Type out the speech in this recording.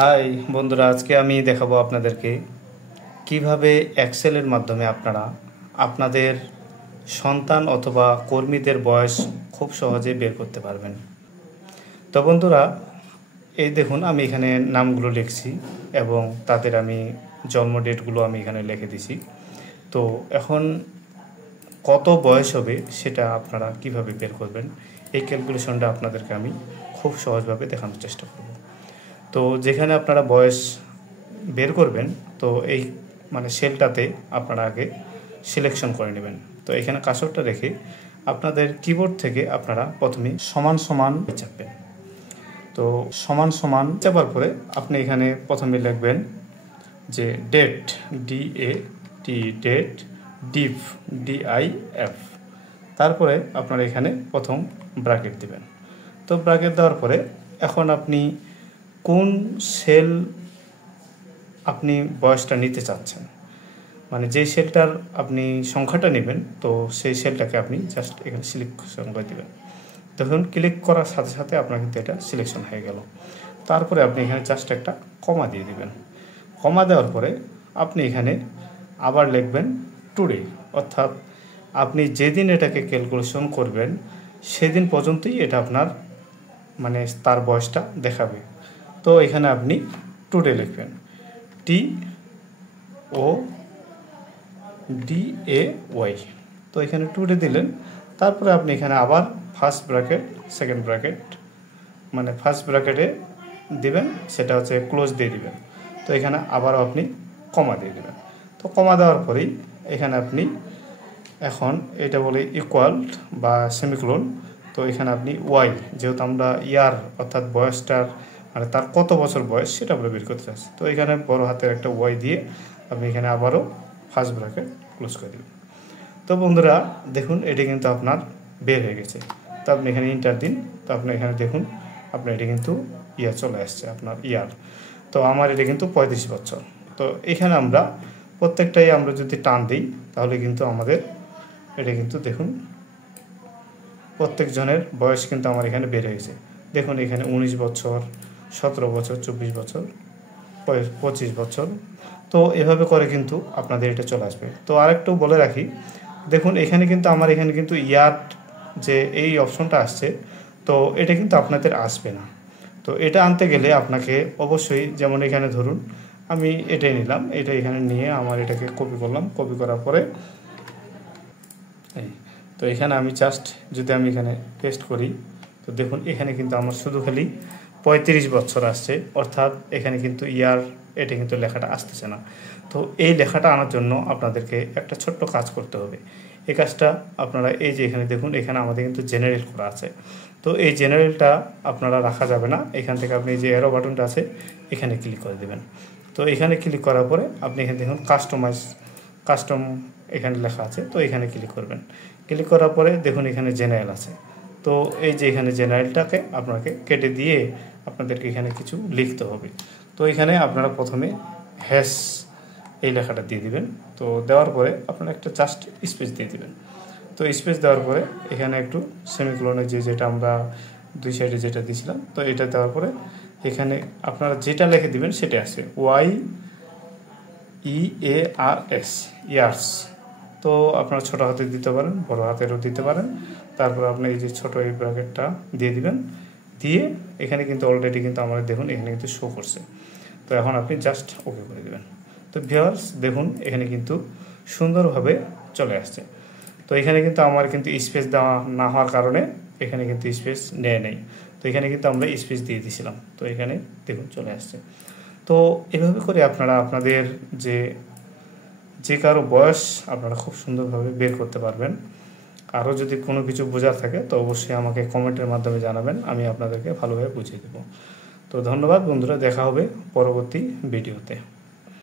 High বন্ধুরা, আজকে আমি দেখাবো আপনাদেরকে কিভাবে এক্সেলের মাধ্যমে আপনারা আপনাদের সন্তান অথবা কর্মীদের বয়স খুব সহজে বের করতে পারবেন। তো বন্ধুরা, এই দেখুন আমি এখানে নামগুলো লিখছি এবং তাদের আমি জন্ম ডেটগুলো আমি এখানে লিখে দিছি। তো এখন কত বয়স হবে সেটা আপনারা কিভাবে বের করবেন, এই ক্যালকুলেশনটা আপনাদেরকে আমি খুব সহজভাবে দেখানোর চেষ্টা করব। তো যেখানে আপনারা বয়স বের করবেন, তো এই সেলটাতে আপনারা আগে সিলেকশন করে নেবেন। তো এখানে কার্সরটা রেখে আপনাদের কিবোর্ড থেকে আপনারা প্রথমে সমান সমান চাপবেন। তো সমান সমান চাপার পরে আপনি এখানে প্রথমে লিখবেন যে ডেট, DAT, ডেট, ডিফ, DIF। তারপরে আপনারা এখানে প্রথম ব্র্যাকেট দিবেন। তো ব্র্যাকেট দেওয়ার পরে এখন আপনি কোন সেল আপনি বয়সটা নিতে চাচ্ছেন, যে সেলটার আপনি সংখ্যাটা নেবেন, তো সেই সেলটাকে আপনি জাস্ট এখানে সিলেকশন করে দেবেন। দেখুন, ক্লিক করার সাথে সাথে আপনার কিন্তু এটা সিলেকশন হয়ে গেল। তারপরে আপনি এখানে জাস্ট একটা কমা দিয়ে দিবেন। কমা দেওয়ার পরে আপনি এখানে আবার লিখবেন টুডে, অর্থাৎ আপনি যেদিন এটাকে ক্যালকুলেশন করবেন সেদিন পর্যন্তই এটা আপনার তার বয়সটা দেখাবে। তো এখানে আপনি টুডে লিখবেন, TODAY। তো এখানে টুডে দিলেন। তারপরে আপনি এখানে আবার first bracket, second bracket, first ব্র্যাকেটে দিবেন, সেটা হচ্ছে ক্লোজ দিয়ে দিবেন। তো এখানে আবারও আপনি কমা দিয়ে দেবেন। তো কমা দেওয়ার পরেই এখানে আপনি এখন এটা বলে ইকুয়াল বা সেমিকোলন। তো এখানে আপনি ওয়াই, যেহেতু আমরা ইয়ার অর্থাৎ বয়সটার তার কত বছর বয়স সেটা আমরা বের করতে চাচ্ছি, তো এখানে বড় হাতের একটা ওয়াই দিয়ে আপনি এখানে আবারও ফার্স্ট ব্র্যাকেট ক্লোজ করে দেবেন। তো বন্ধুরা দেখুন, এটি কিন্তু আপনার বের হয়ে গেছে। তো আপনি এখানে ইন্টার দিন। তো আপনি এখানে দেখুন আপনার এটি কিন্তু ইয়ার চলে আসছে, আপনার ইয়ার। তো আমার এটা কিন্তু 35 বছর। তো এখানে আমরা প্রত্যেকটাই আমরা যদি টান দিই তাহলে কিন্তু আমাদের এটা কিন্তু দেখুন প্রত্যেকজনের বয়স কিন্তু আমার এখানে বের হয়েছে। দেখুন এখানে 19 বছর, 17 বছর, 24 বছর, 25 বছর। তো এভাবে করে কিন্তু আপনাদের এটা চলে আসবে। তো আরেকটু বলে রাখি, দেখুন এখানে কিন্তু আমার এখানে কিন্তু ইয়ার যে এই অপশনটা আসছে, তো এটা কিন্তু আপনাদের আসবে না। তো এটা আনতে গেলে আপনাকে অবশ্যই, যেমন এখানে ধরুন আমি এটাই নিলাম, এটা এখানে নিয়ে আমার এটাকে কপি করলাম। কপি করার পরে তো এখানে আমি জাস্ট যদি আমি এখানে পেস্ট করি, তো দেখুন এখানে কিন্তু আমার শুধু খালি 35 বছর আসছে, অর্থাৎ এখানে কিন্তু ইয়ার এটা কিন্তু লেখাটা আসতেছে না। তো এই লেখাটা আনার জন্য আপনাদেরকে একটা ছোট্ট কাজ করতে হবে। এই কাজটা আপনারা এই যে এখানে দেখুন, এখানে আমাদের কিন্তু জেনারেল করা আছে। তো এই জেনারেলটা আপনারা রাখা যাবে না। এখান থেকে আপনি যে এরো বাটনটা আছে এখানে ক্লিক করে দেবেন। তো এখানে ক্লিক করার পরে আপনি এখানে দেখুন কাস্টম এখানে লেখা আছে, তো এখানে ক্লিক করবেন। ক্লিক করার পরে দেখুন এখানে জেনারেল আছে। তো এই যে এখানে জেনারেলটাকে আপনাকে কেটে দিয়ে আপনাদেরকে এখানে কিছু লিখতে হবে। তো এখানে আপনারা প্রথমে হ্যাশ এই লেখাটা দিয়ে দিবেন। তো দেওয়ার পরে আপনারা একটা জাস্ট স্পেস দিয়ে দিবেন। তো স্পেস দেওয়ার পরে এখানে একটু সেমিকোলনের যেটা আমরা দুই সাইডে যেটা দিয়েছিলাম, তো এটা দেওয়ার পরে এখানে আপনারা যেটা লিখে দিবেন সেটা আছে YEARS, ইয়ার্স। তো আপনারা ছোটো হাতে দিতে পারেন, বড় হাতেরও দিতে পারেন। তারপর আপনি এই যে ছোটো এই ব্র্যাকেটটা দিয়ে দিবেন। দিয়ে এখানে কিন্তু অলরেডি কিন্তু আমাদের দেখুন এখানে কিন্তু শো করছে। তো এখন আপনি জাস্ট ওকে করে দেবেন। তো ভিউয়ার্স দেখুন এখানে কিন্তু সুন্দরভাবে চলে আসছে। তো এখানে কিন্তু আমার কিন্তু স্পেস দেওয়া না হওয়ার কারণে এখানে কিন্তু স্পেস নেই। তো এখানে কিন্তু আমরা স্পেস দিয়ে দিয়েছিলাম। তো এখানে দেখুন চলে আসছে। তো এভাবে করে আপনারা আপনাদের যে কারো বয়স আপনারা খুব সুন্দরভাবে বের করতে পারবেন। আরও যদি কোনো কিছু বোঝার থাকে তো অবশ্যই আমাকে কমেন্টের মাধ্যমে জানাবেন, আমি আপনাদেরকে ভালোভাবে বুঝিয়ে দেব। তো ধন্যবাদ বন্ধুরা, দেখা হবে পরবর্তী ভিডিওতে।